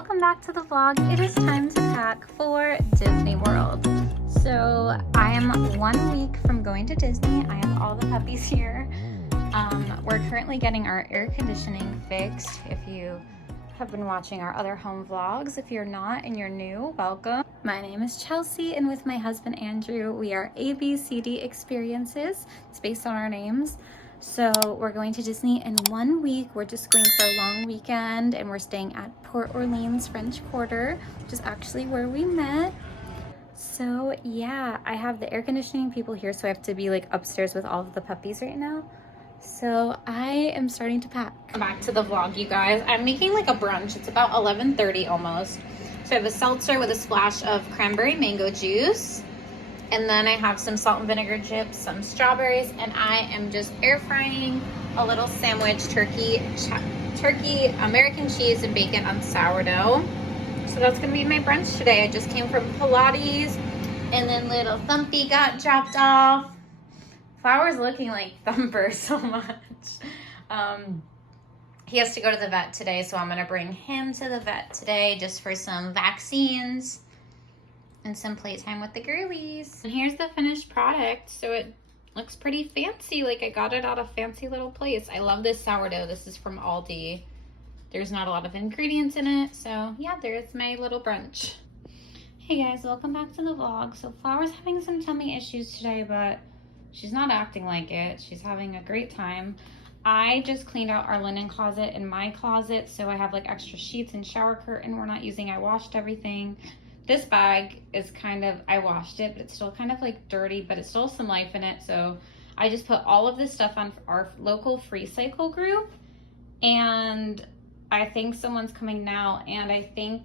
welcome back to the vlog. It is time to pack for Disney World. So I am 1 week from going to Disney. I have all the puppies here. We're currently getting our air conditioning fixed. If you have been watching our other home vlogs, if you're not and you're new, welcome. My name is Chelsea, and with my husband Andrew, we are ABCDExperiences. It's based on our names. So we're going to Disney in 1 week. We're just going for a long weekend, and we're staying at Port Orleans French Quarter, which is actually where we met. So yeah, I have the air conditioning people here, so I have to be like upstairs with all of the puppies right now. So I am starting to pack. Back to the vlog, you guys. I'm making like a brunch. It's about 11:30 almost. So I have a seltzer with a splash of cranberry mango juice. And then I have some salt and vinegar chips, some strawberries, and I am just air frying a little sandwich, turkey, American cheese, and bacon on sourdough. So that's gonna be my brunch today. I just came from Pilates, and then little Thumpy got dropped off. Flower's looking like Thumper so much. He has to go to the vet today, so I'm gonna bring him to the vet today just for some vaccines and some playtime with the girlies. And here's the finished product. So it looks pretty fancy. Like I got it at a fancy little place. I love this sourdough. This is from Aldi. There's not a lot of ingredients in it. So yeah, there's my little brunch. Hey guys, welcome back to the vlog. So Flower's having some tummy issues today, but she's not acting like it. She's having a great time. I just cleaned out our linen closet in my closet. So I have like extra sheets and shower curtain we're not using. I washed everything. This bag is kind of, I washed it, but it's still kind of like dirty, but it's still some life in it. So I just put all of this stuff on our local free cycle group, and I think someone's coming now, and I think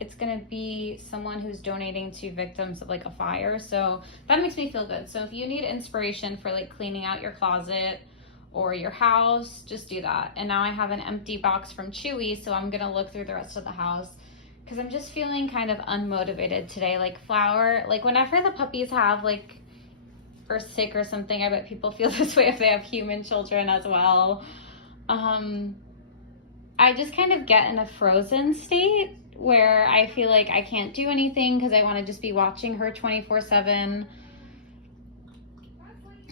it's gonna be someone who's donating to victims of like a fire. So that makes me feel good. So if you need inspiration for like cleaning out your closet or your house, just do that. And now I have an empty box from Chewy, so I'm gonna look through the rest of the house, because I'm just feeling kind of unmotivated today. Like Flower, like whenever the puppies have like, are sick or something, I bet people feel this way if they have human children as well. I just kind of get in a frozen state where I feel like I can't do anything because I want to just be watching her 24/7.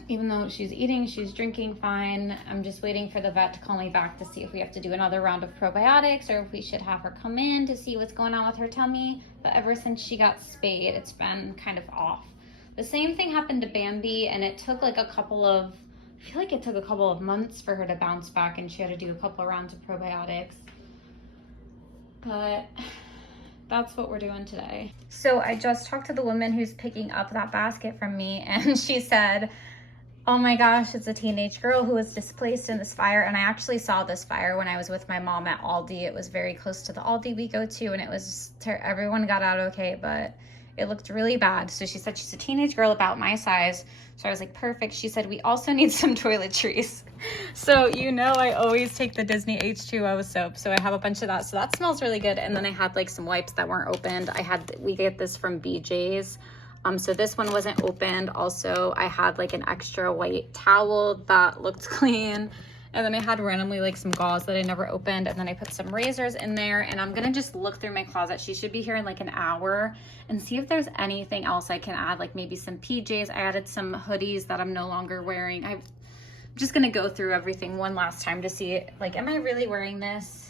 Even though she's eating, she's drinking fine. I'm just waiting for the vet to call me back to see if we have to do another round of probiotics or if we should have her come in to see what's going on with her tummy. But ever since she got spayed, it's been kind of off. The same thing happened to Bambi, and it took like I feel like it took a couple of months for her to bounce back, and she had to do a couple of rounds of probiotics. But that's what we're doing today. So I just talked to the woman who's picking up that basket from me, and she said, oh my gosh, it's a teenage girl who was displaced in this fire. And I actually saw this fire when I was with my mom at Aldi. It was very close to the Aldi we go to, and it was, everyone got out okay, but it looked really bad. So she said she's a teenage girl about my size. So I was like, perfect. She said, we also need some toiletries. So you know I always take the Disney H2O soap. So I have a bunch of that. So that smells really good. And then I had like some wipes that weren't opened. We get this from BJ's. So this one wasn't opened. Also, I had like an extra white towel that looked clean. And then I had randomly like some gauze that I never opened. And then I put some razors in there, and I'm gonna just look through my closet. She should be here in like an hour, and see if there's anything else I can add, like maybe some PJs. I added some hoodies that I'm no longer wearing. I'm just gonna go through everything one last time to see, like, am I really wearing this?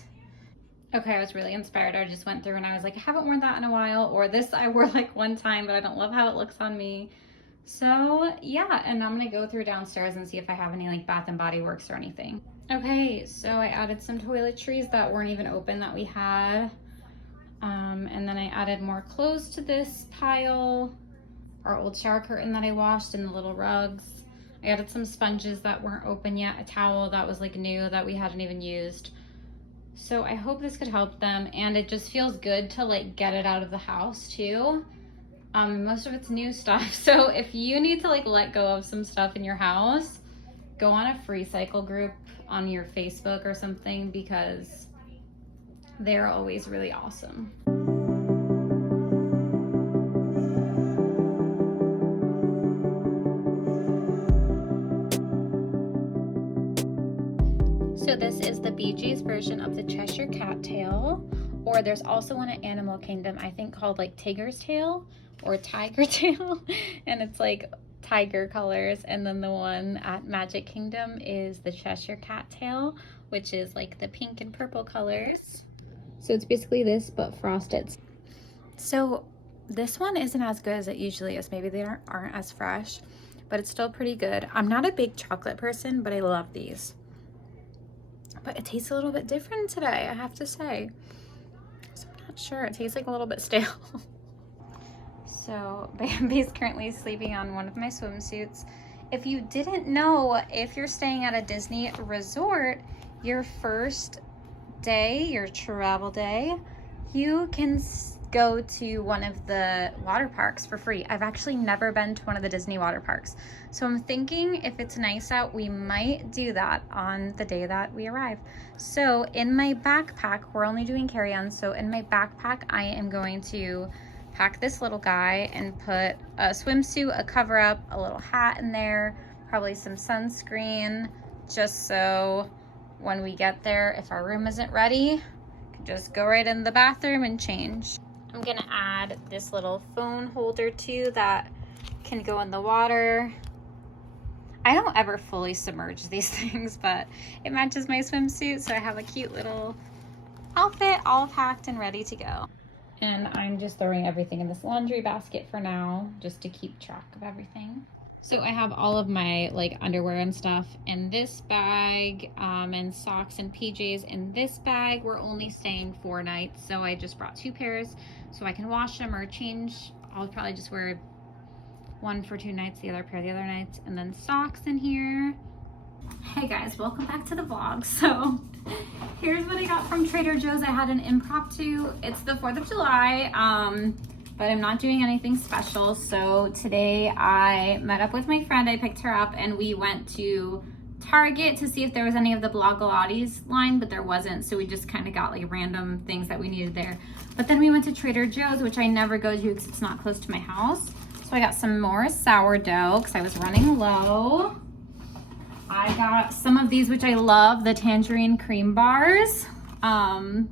Okay, I was really inspired. I just went through and I was like, I haven't worn that in a while, or this I wore like one time, but I don't love how it looks on me. So yeah, and I'm gonna go through downstairs and see if I have any like Bath and Body Works or anything. Okay, so I added some toiletries that weren't even open that we had. And then I added more clothes to this pile, our old shower curtain that I washed, and the little rugs. I added some sponges that weren't open yet, a towel that was like new that we hadn't even used. So I hope this could help them, and it just feels good to like get it out of the house too. Most of it's new stuff. So if you need to like let go of some stuff in your house, go on a free cycle group on your Facebook or something, because they're always really awesome. So this is the Bee Gees version of the Cheshire Cat tail. Or there's also one at Animal Kingdom, I think called like Tiger's Tail or Tiger Tail, and it's like tiger colors. And then the one at Magic Kingdom is the Cheshire Cat Tail, which is like the pink and purple colors. So it's basically this, but frosted. So this one isn't as good as it usually is. Maybe they aren't as fresh, but it's still pretty good. I'm not a big chocolate person, but I love these. But it tastes a little bit different today, I have to say. So I'm not sure. It tastes like a little bit stale. So Bambi's currently sleeping on one of my swimsuits. If you didn't know, if you're staying at a Disney resort, your first day, your travel day, you can go to one of the water parks for free. I've actually never been to one of the Disney water parks. So I'm thinking if it's nice out, we might do that on the day that we arrive. So in my backpack, we're only doing carry-on. So in my backpack, I am going to pack this little guy and put a swimsuit, a cover up, a little hat in there, probably some sunscreen, just so when we get there, if our room isn't ready, just go right in the bathroom and change. I'm gonna add this little phone holder too that can go in the water. I don't ever fully submerge these things, but it matches my swimsuit, so I have a cute little outfit all packed and ready to go. And I'm just throwing everything in this laundry basket for now, just to keep track of everything. So I have all of my like underwear and stuff in this bag, and socks and PJs in this bag. We're only staying 4 nights, so I just brought 2 pairs so I can wash them or change. I'll probably just wear one for 2 nights, the other pair the other nights, and then socks in here. Hey guys, welcome back to the vlog. So here's what I got from Trader Joe's. I had an impromptu, it's the 4th of July, but I'm not doing anything special. So today I met up with my friend, I picked her up, and we went to Target to see if there was any of the Blogilates line, but there wasn't. So we just kind of got like random things that we needed there. But then we went to Trader Joe's, which I never go to because it's not close to my house. So I got some more sourdough because I was running low. I got some of these, which I love, the tangerine cream bars.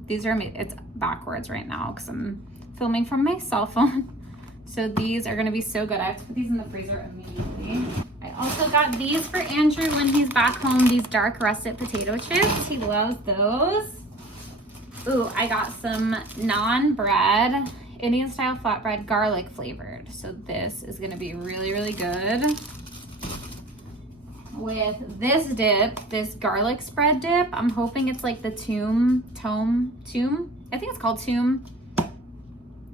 These are, it's backwards right now because I'm filming from my cell phone. So these are gonna be so good. I have to put these in the freezer immediately. I also got these for Andrew when he's back home, these dark russet potato chips. He loves those. Ooh, I got some non-bread, Indian style flatbread, garlic flavored. So this is gonna be really, really good. With this dip, this garlic spread dip, I'm hoping it's like the Zoom. I think it's called Zoom.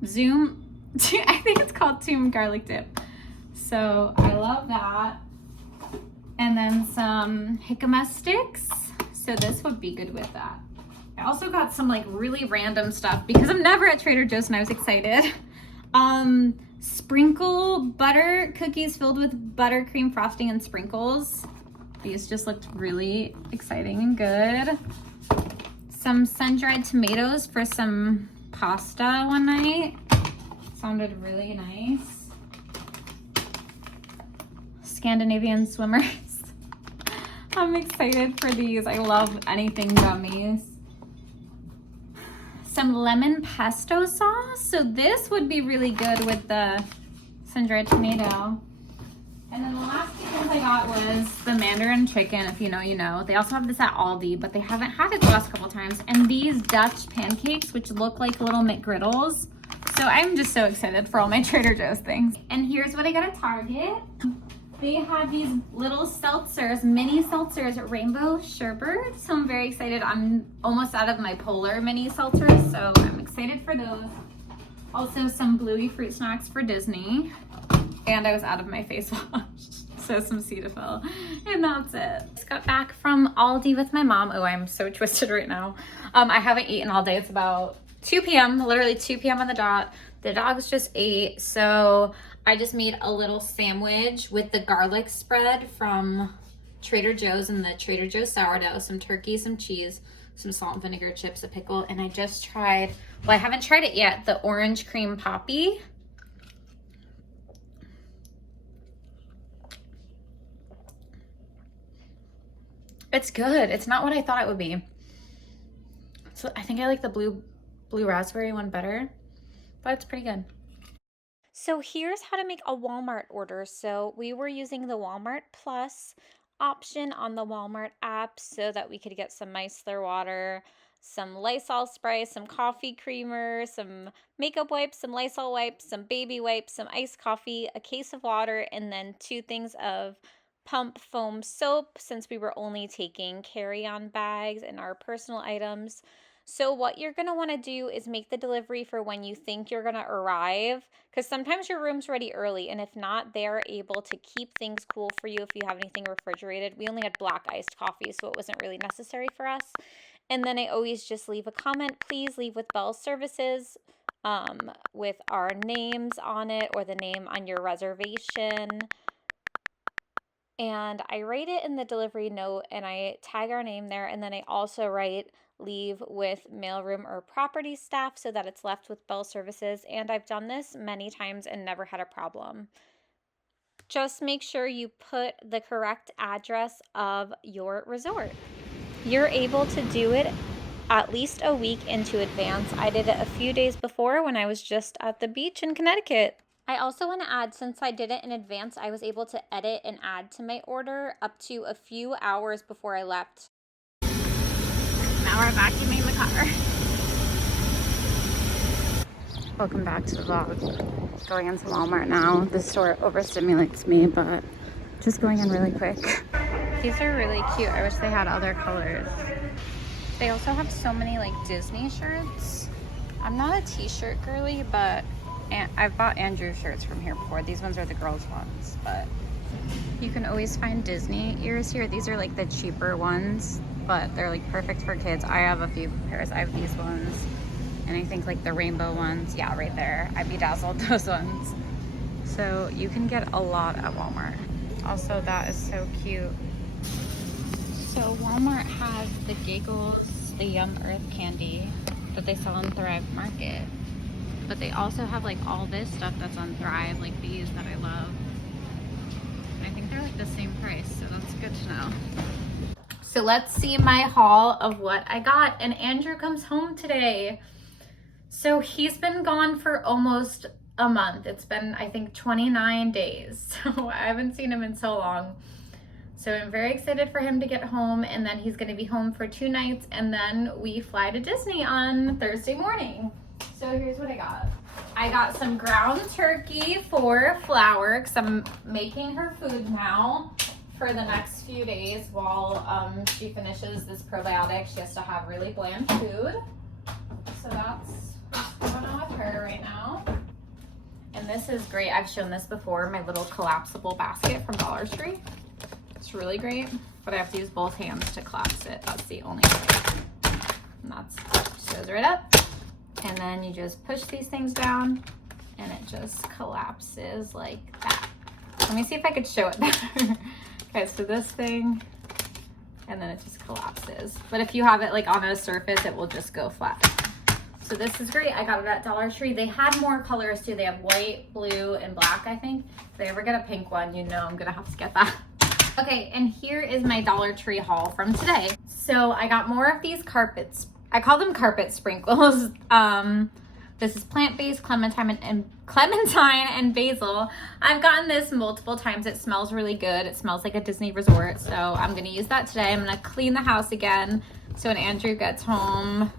I think it's called Toom garlic dip. So I love that. And then some jicama sticks. So this would be good with that. I also got some like really random stuff because I'm never at Trader Joe's and I was excited. Sprinkle butter cookies filled with buttercream frosting and sprinkles. These just looked really exciting and good. Some sun-dried tomatoes for some pasta one night. Sounded really nice. Scandinavian swimmers. I'm excited for these. I love anything gummies. Some lemon pesto sauce. So this would be really good with the sun-dried tomato. And then the last two things I got was the Mandarin chicken. If you know, you know. They also have this at Aldi, but they haven't had it the last couple times. And these Dutch pancakes, which look like little McGriddles. So I'm just so excited for all my Trader Joe's things. And here's what I got at Target. They have these little seltzers, mini seltzers, rainbow sherbet. So I'm very excited. I'm almost out of my polar mini seltzers, so I'm excited for those. Also some Bluey fruit snacks for Disney. And I was out of my face wash. So some Cetaphil, and that's it. Just got back from Aldi with my mom. Oh, I'm so twisted right now. I haven't eaten all day. It's about 2 p.m., literally 2 p.m. on the dot. The dogs just ate, so I just made a little sandwich with the garlic spread from Trader Joe's and the Trader Joe's sourdough, some turkey, some cheese, some salt and vinegar chips, a pickle, and I just tried, well, I haven't tried it yet, the orange cream poppy. It's good. It's not what I thought it would be. So I think I like the blue raspberry one better, but it's pretty good. So here's how to make a Walmart order. So we were using the Walmart Plus option on the Walmart app so that we could get some micellar water, some Lysol spray, some coffee creamer, some makeup wipes, some Lysol wipes, some baby wipes, some iced coffee, a case of water, and then 2 things of pump foam soap since we were only taking carry-on bags and our personal items. So what you're going to want to do is make the delivery for when you think you're going to arrive, because sometimes your room's ready early, and if not, they're able to keep things cool for you if you have anything refrigerated. We only had black iced coffee, so it wasn't really necessary for us. And then I always just leave a comment. Please leave with Bell Services with our names on it or the name on your reservation. And I write it in the delivery note and I tag our name there, and then I also write leave with mailroom or property staff so that it's left with Bell Services. And I've done this many times and never had a problem. Just make sure you put the correct address of your resort. You're able to do it at least a week into advance. I did it a few days before when I was just at the beach in Connecticut. I also want to add, since I did it in advance, I was able to edit and add to my order up to a few hours before I left. Now we're vacuuming the car. Welcome back to the vlog. Going into Walmart now. The store overstimulates me, but just going in really quick. These are really cute. I wish they had other colors. They also have so many like Disney shirts. I'm not a t-shirt girly, but I've bought Andrew shirts from here before. These ones are the girls' ones, but you can always find Disney ears here. These are like the cheaper ones, but they're like perfect for kids. I have a few pairs. I have these ones, and I think like the rainbow ones. Yeah, right there. I bedazzled those ones. So you can get a lot at Walmart. Also, that is so cute. So Walmart has the Giggles, the Young Earth candy that they sell in Thrive Market. But they also have like all this stuff that's on Thrive, like these that I love. And I think they're like the same price, so that's good to know. So let's see my haul of what I got. And Andrew comes home today. So he's been gone for almost a month. It's been, I think, 29 days. So I haven't seen him in so long. So I'm very excited for him to get home, and then he's gonna be home for 2 nights, and then we fly to Disney on Thursday morning. So here's what I got. I got some ground turkey for Flower, because I'm making her food now for the next few days while she finishes this probiotic. She has to have really bland food. So that's what's going on with her right now. And this is great. I've shown this before, my little collapsible basket from Dollar Tree. It's really great, but I have to use both hands to collapse it. That's the only way. And that's, just goes right up. And then you just push these things down and it just collapses like that. Let me see if I could show it better. Okay, so this thing, and then it just collapses. But if you have it like on a surface, it will just go flat. So this is great. I got it at Dollar Tree. They had more colors too. They have white, blue, and black, I think. If I ever get a pink one, you know I'm gonna have to get that. Okay, and here is my Dollar Tree haul from today. So I got more of these carpets. I call them carpet sprinkles. This is plant-based clementine and basil. I've gotten this multiple times. It smells really good. It smells like a Disney resort. So I'm gonna use that today. I'm gonna clean the house again. So when Andrew gets home,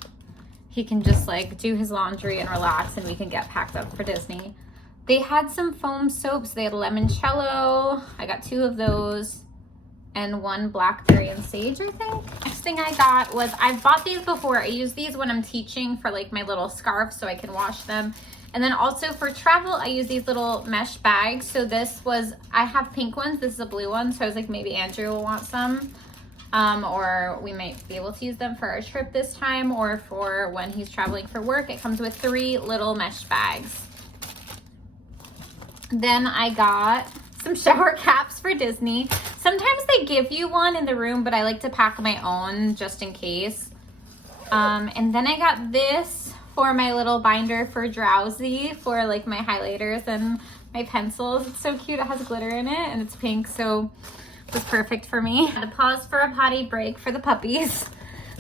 he can just like do his laundry and relax, and we can get packed up for Disney. They had some foam soaps. They had limoncello. I got 2 of those. And 1 blackberry and sage, I think. Next thing I got was, I've bought these before. I use these when I'm teaching for like my little scarves so I can wash them. And then also for travel, I use these little mesh bags. So this was, I have pink ones. This is a blue one. So I was like, maybe Andrew will want some. Or we might be able to use them for our trip this time, or for when he's traveling for work. It comes with 3 little mesh bags. Then I got some shower caps for Disney. Sometimes they give you one in the room, but I like to pack my own just in case. And then I got this for my little binder for Drowsy, for like my highlighters and my pencils. It's so cute. It has glitter in it and it's pink, so it was perfect for me. I had to pause for a potty break for the puppies.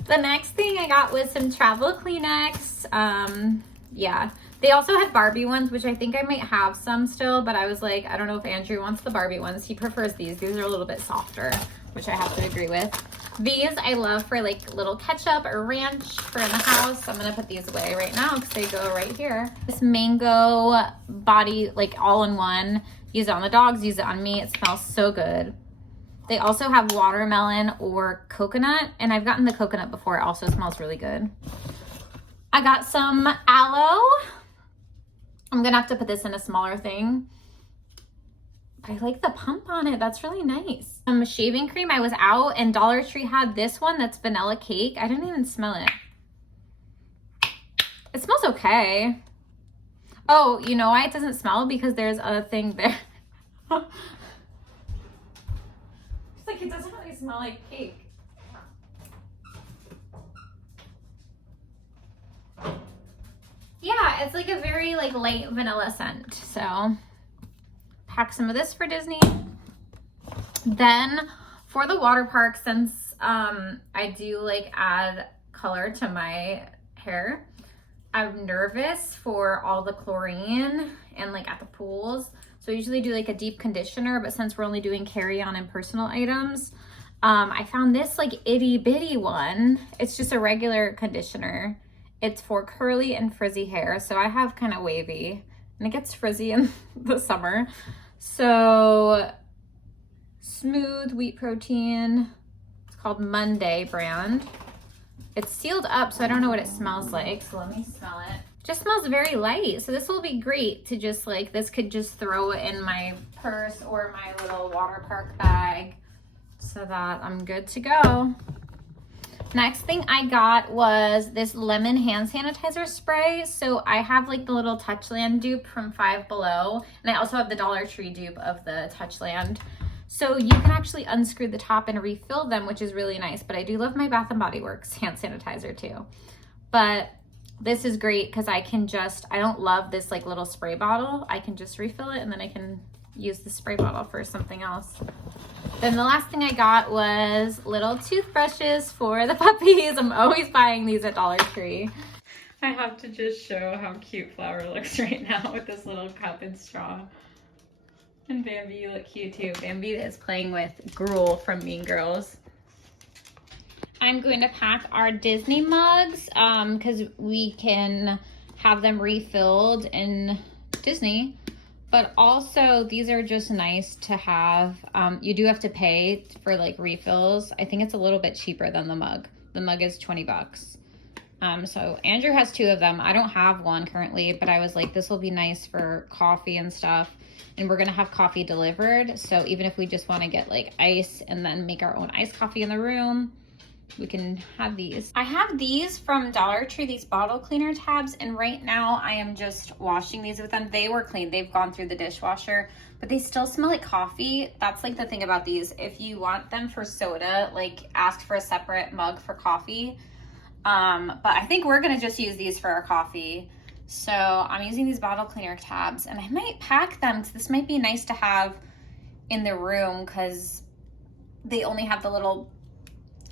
The next thing I got was some travel Kleenex. Yeah. They also had Barbie ones, which I think I might have some still, but I was like, I don't know if Andrew wants the Barbie ones. He prefers these. These are a little bit softer, which I have to agree with. These I love for like little ketchup or ranch for in the house. I'm gonna put these away right now because they go right here. This mango body, like all in one. Use it on the dogs, use it on me. It smells so good. They also have watermelon or coconut, and I've gotten the coconut before. It also smells really good. I got some aloe. I'm gonna have to put this in a smaller thing. But I like the pump on it. That's really nice. Some shaving cream. I was out and Dollar Tree had this one that's vanilla cake. I didn't even smell it. It smells okay. Oh, you know why it doesn't smell? Because there's a thing there. It's like it doesn't really smell like cake. Yeah, it's like a very like light vanilla scent. So pack some of this for Disney. Then for the water park, since I do like add color to my hair, I'm nervous for all the chlorine and like at the pools. So I usually do like a deep conditioner, but since we're only doing carry-on and personal items, I found this like itty bitty one. It's just a regular conditioner. It's for curly and frizzy hair. So I have kind of wavy and it gets frizzy in the summer. So smooth wheat protein. It's called Monday brand. It's sealed up, so I don't know what it smells like. So let me smell it. Just smells very light. So this will be great to just like, this could just throw it in my purse or my little water park bag so that I'm good to go. Next thing I got was this lemon hand sanitizer spray. So I have like the little Touchland dupe from Five Below, and I also have the Dollar Tree dupe of the Touchland. So you can actually unscrew the top and refill them, which is really nice. But I do love my Bath & Body Works hand sanitizer too. But this is great because I can just, I don't love this like little spray bottle. I can just refill it and then I can use the spray bottle for something else. Then the last thing I got was little toothbrushes for the puppies. I'm always buying these at Dollar Tree. I have to just show how cute Flower looks right now with this little cup and straw. And Bambi, you look cute too. Bambi is playing with Gruel from Mean Girls. I'm going to pack our Disney mugs because we can have them refilled in Disney. But also these are just nice to have. You do have to pay for like refills. I think it's a little bit cheaper than the mug. The mug is 20 bucks. So Andrew has 2 of them. I don't have one currently, but I was like, this will be nice for coffee and stuff. And we're gonna have coffee delivered. So even if we just wanna get like ice and then make our own iced coffee in the room, we can have these. I have these from Dollar Tree, these bottle cleaner tabs. And right now I am just washing these with them. They were clean, they've gone through the dishwasher, but they still smell like coffee. That's like the thing about these. If you want them for soda, like ask for a separate mug for coffee. But I think we're gonna just use these for our coffee. So I'm using these bottle cleaner tabs and I might pack them because this might be nice to have in the room because they only have the little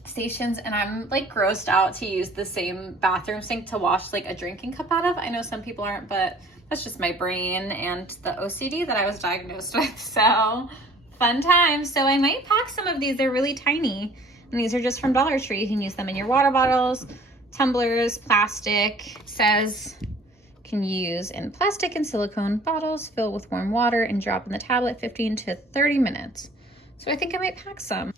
stations and I'm like grossed out to use the same bathroom sink to wash like a drinking cup out of. I know some people aren't, but that's just my brain and the OCD that I was diagnosed with. So fun times. So I might pack some of these. They're really tiny. And these are just from Dollar Tree. You can use them in your water bottles, tumblers, plastic. It says can use in plastic and silicone bottles, fill with warm water and drop in the tablet 15 to 30 minutes. So I think I might pack some.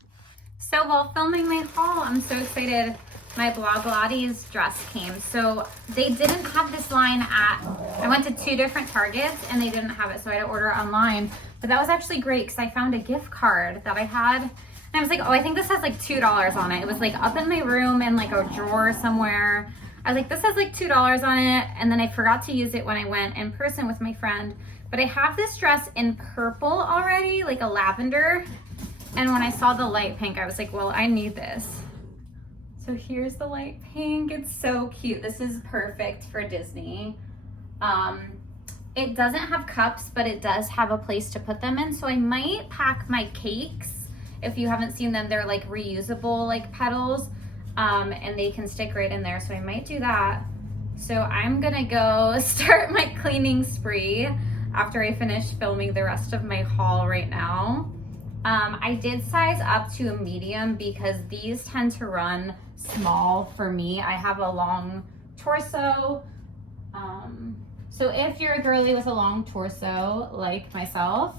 So while filming my haul, I'm so excited. My Blogilates dress came. So they didn't have this line at, I went to 2 different Targets and they didn't have it. So I had to order it online. But that was actually great because I found a gift card that I had. And I was like, oh, I think this has like $2 on it. It was like up in my room in like a drawer somewhere. I was like, this has like $2 on it. And then I forgot to use it when I went in person with my friend. But I have this dress in purple already, like a lavender. And when I saw the light pink, I was like, well, I need this. So here's the light pink. It's so cute. This is perfect for Disney. It doesn't have cups, but it does have a place to put them in. So I might pack my cakes. If you haven't seen them, they're like reusable like petals. and they can stick right in there. So I might do that. So I'm gonna go start my cleaning spree after I finish filming the rest of my haul right now. I did size up to a medium because these tend to run small for me. I have a long torso. So if you're a girly with a long torso like myself,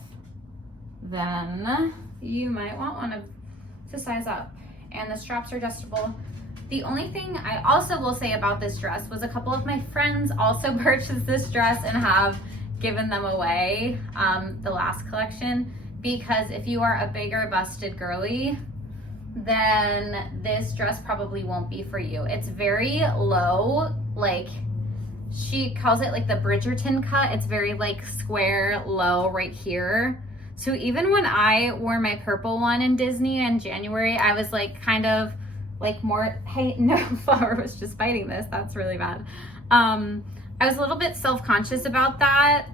then you might want one to size up. And the straps are adjustable. The only thing I also will say about this dress was a couple of my friends also purchased this dress and have given them away, the last collection, because if you are a bigger busted girly, then this dress probably won't be for you. It's very low, like she calls it like the Bridgerton cut. It's very like square low right here. So even when I wore my purple one in Disney in January, I was like kind of like more, hey, no, Flower was just biting this. That's really bad. I was a little bit self-conscious about that.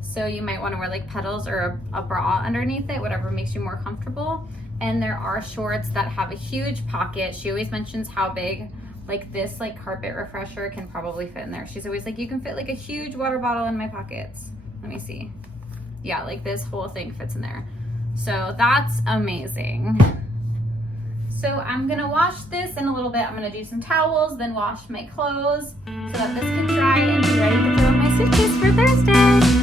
So you might want to wear like petals or a bra underneath it, whatever makes you more comfortable. And there are shorts that have a huge pocket. She always mentions how big like this like carpet refresher can probably fit in there. She's always like, you can fit like a huge water bottle in my pockets. Let me see. Yeah, like this whole thing fits in there. So that's amazing. So I'm gonna wash this in a little bit. I'm gonna do some towels, then wash my clothes so that this can dry and be ready to throw in my suitcase for Thursday.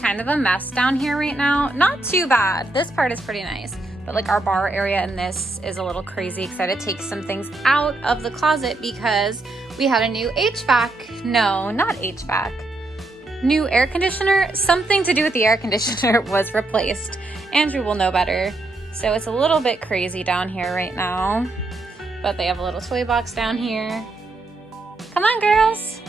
Kind of a mess down here right now. Not too bad. This part is pretty nice, but like our bar area and this is a little crazy because I had to take some things out of the closet because we had a new HVAC. No, not HVAC. New air conditioner. Something to do with the air conditioner was replaced. Andrew will know better. So it's a little bit crazy down here right now, but they have a little toy box down here. Come on, girls.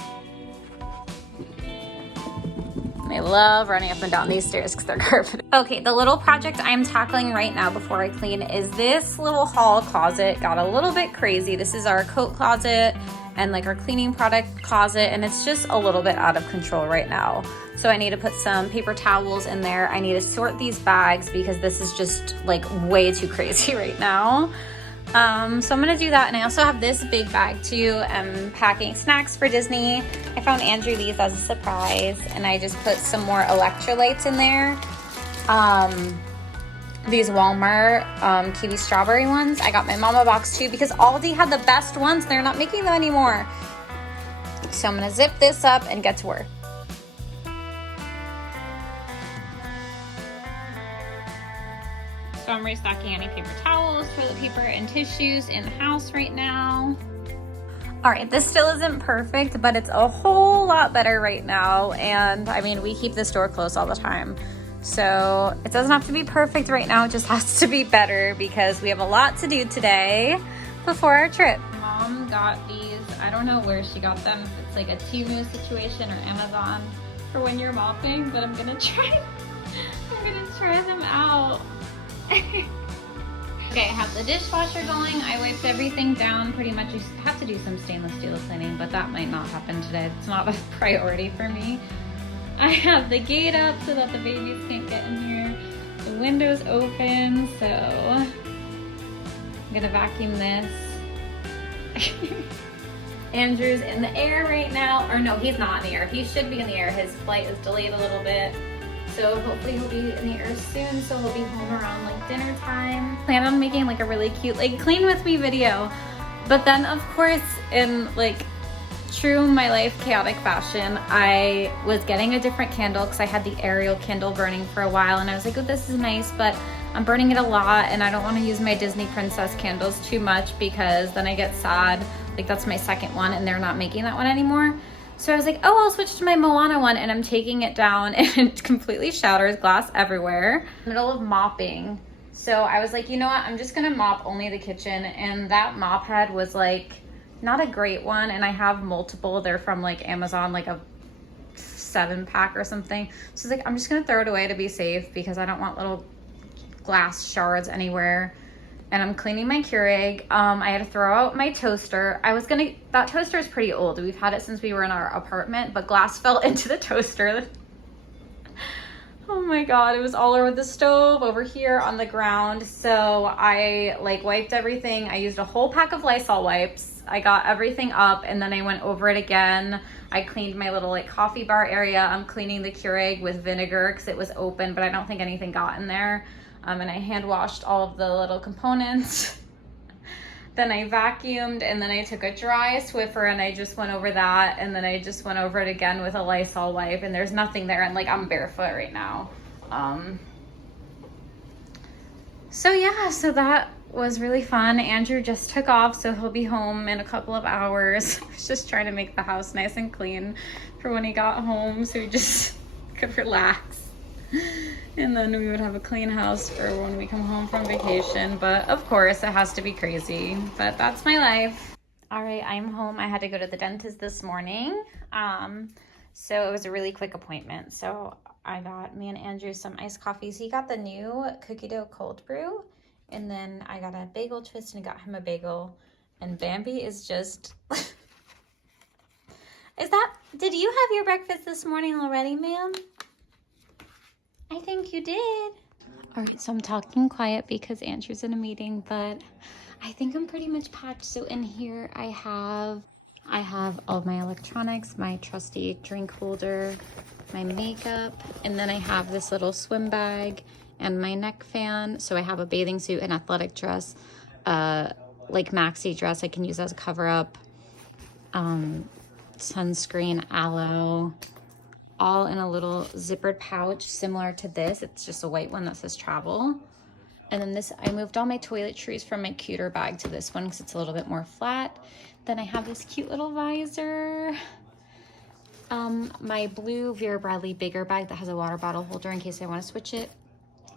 I love running up and down these stairs because they're carpeted. Okay, the little project I'm tackling right now before I clean is this little hall closet. Got a little bit crazy. This is our coat closet and like our cleaning product closet, and it's just a little bit out of control right now. So I need to put some paper towels in there. I need to sort these bags because this is just like way too crazy right now. So I'm gonna do that, and I also have this big bag too. I'm packing snacks for Disney. I found Andrew these as a surprise, and I just put some more electrolytes in there. These Walmart kiwi strawberry ones. I got my mama box too because Aldi had the best ones. They're not making them anymore. So I'm gonna zip this up and get to work. So I'm restocking any paper towels, toilet paper, and tissues in the house right now. All right, this still isn't perfect, but it's a whole lot better right now. And I mean, we keep this door closed all the time. So it doesn't have to be perfect right now. It just has to be better because we have a lot to do today before our trip. Mom got these, I don't know where she got them. If it's like a Temu situation or Amazon for when you're mopping, but I'm gonna try them out. Okay, I have the dishwasher going. I wiped everything down pretty much. I have to do some stainless steel cleaning, but that might not happen today. It's not a priority for me. I have the gate up so that the babies can't get in here. The window's open, so I'm gonna vacuum this. Andrew's in the air right now, or no, he's not in the air. He should be in the air. His flight is delayed a little bit. So hopefully he'll be in the air soon, so he'll be home around like dinner time. Plan on making like a really cute like clean with me video. But then of course in like true my life chaotic fashion, I was getting a different candle because I had the Ariel candle burning for a while, and I was like, oh, this is nice, but I'm burning it a lot and I don't want to use my Disney princess candles too much because then I get sad. Like that's my second one and they're not making that one anymore. So I was like, oh, I'll switch to my Moana one, and I'm taking it down and it completely shatters, glass everywhere. Middle of mopping. So I was like, you know what? I'm just gonna mop only the kitchen, and that mop head was like, not a great one, and I have multiple. They're from like Amazon, like a 7-pack or something. So I was like, I'm just gonna throw it away to be safe because I don't want little glass shards anywhere. And I'm cleaning my Keurig. I had to throw out my toaster. That toaster is pretty old. We've had it since we were in our apartment, but glass fell into the toaster. Oh my God, it was all over the stove, over here on the ground. So I like wiped everything. I used a whole pack of Lysol wipes. I got everything up and then I went over it again. I cleaned my little like coffee bar area. I'm cleaning the Keurig with vinegar because it was open, but I don't think anything got in there. And I hand washed all of the little components. Then I vacuumed and then I took a dry Swiffer and I just went over that, and then I just went over it again with a Lysol wipe, and there's nothing there, and like I'm barefoot right now. So yeah, so that was really fun. Andrew just took off, so he'll be home in a couple of hours. I was just trying to make the house nice and clean for when he got home so he just could relax. And then we would have a clean house for when we come home from vacation. But of course, it has to be crazy. But that's my life. All right, I'm home. I had to go to the dentist this morning. So it was a really quick appointment. So I got me and Andrew some iced coffees. He got the new cookie dough cold brew. And then I got a bagel twist and got him a bagel. And Bambi is just... Did you have your breakfast this morning already, ma'am? I think you did. All right, so I'm talking quiet because Andrew's in a meeting, but I think I'm pretty much packed. So in here I have all my electronics, my trusty drink holder, my makeup, and then I have this little swim bag and my neck fan. So I have a bathing suit, an athletic dress, like maxi dress I can use as a cover up, sunscreen, aloe, all in a little zippered pouch similar to this. It's just a white one that says travel. And then this, I moved all my toiletries from my cuter bag to this one because it's a little bit more flat. Then I have this cute little visor. My blue Vera Bradley bigger bag that has a water bottle holder in case I want to switch it.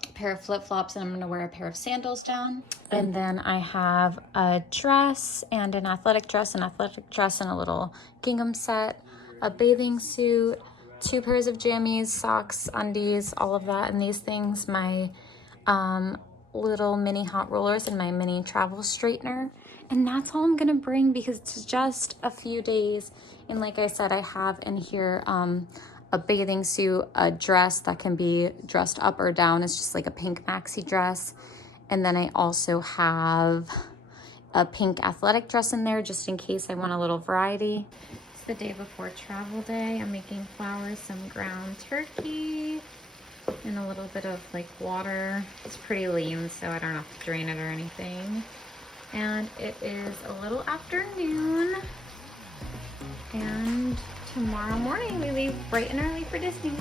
A pair of flip-flops, and I'm gonna wear a pair of sandals down. And then I have a dress and an athletic dress and a little gingham set, a bathing suit, 2 pairs of jammies, socks, undies, all of that, and these things, my little mini hot rollers and my mini travel straightener. And that's all I'm gonna bring because it's just a few days. And like I said, I have in here a bathing suit, a dress that can be dressed up or down. It's just like a pink maxi dress. And then I also have a pink athletic dress in there just in case I want a little variety. The day before travel day. I'm making flowers, some ground turkey, and a little bit of like water. It's pretty lean, so I don't have to drain it or anything. And it is a little afternoon, and tomorrow morning we leave bright and early for Disney.